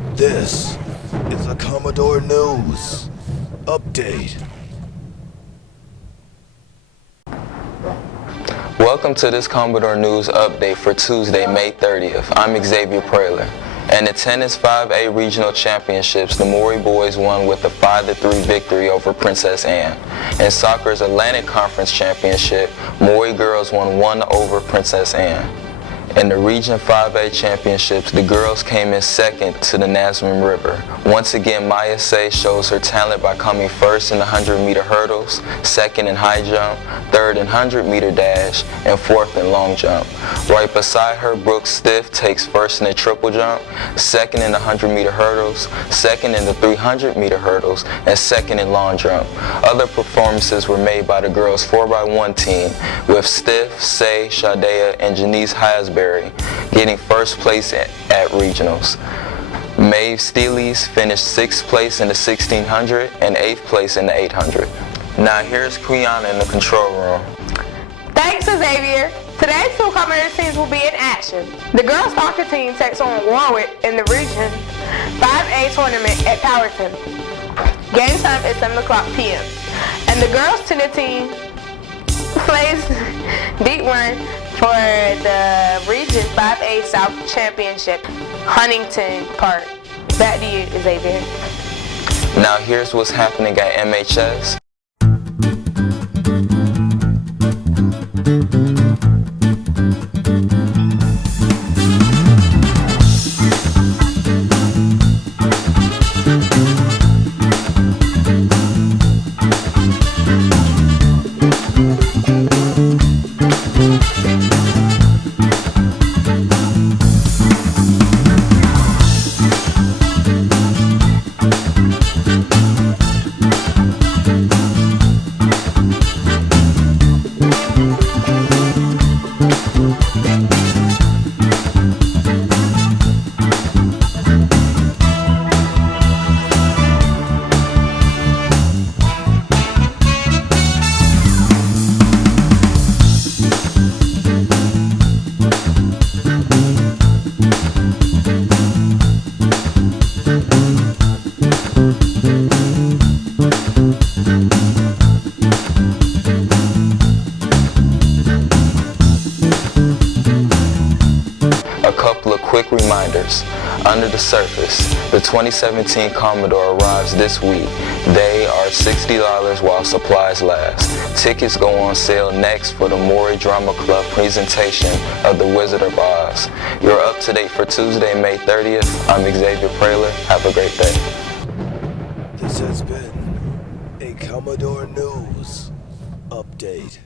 This is a Commodore News Update. Welcome to this Commodore News Update for Tuesday, May 30th. I'm Xavier Praylor. In the Tennis 5A Regional Championships, the Maury boys won with a 5-3 victory over Princess Anne. In soccer's Atlantic Conference Championship, Maury girls won 1 over Princess Anne. In the Region 5A Championships, the girls came in second to the Nazarene River. Once again, Maya Say shows her talent by coming first in the 100-meter hurdles, second in high jump, third in 100-meter dash, and fourth in long jump. Right beside her, Brooke Stiff takes first in the triple jump, second in the 100-meter hurdles, second in the 300-meter hurdles, and second in long jump. Other performances were made by the girls 4x1 team, with Stiff, Say, Shadea, and Janice Hasbury getting first place at regionals. Maeve Steeleys finished 6th place in the 1600 and 8th place in the 800. Now here's Quiana in the control room. Thanks, Xavier. Today's two Commodore teams will be in action. The girls soccer team takes on Warwick in the Region 5A tournament at Powerton. Game time is 7 o'clock p.m. And the girls tennis team plays Deep Run for the Region 5A South Championship, Huntington Park. Back to you, Xavier. Now here's what's happening at MHS. A couple of quick reminders. Under the surface, the 2017 Commodore arrives this week. They are $60 while supplies last. Tickets go on sale next for the Maury Drama Club presentation of The Wizard of Oz. You're up to date for Tuesday, May 30th. I'm Xavier Praylor. Have a great day. This has been a Commodore News Update.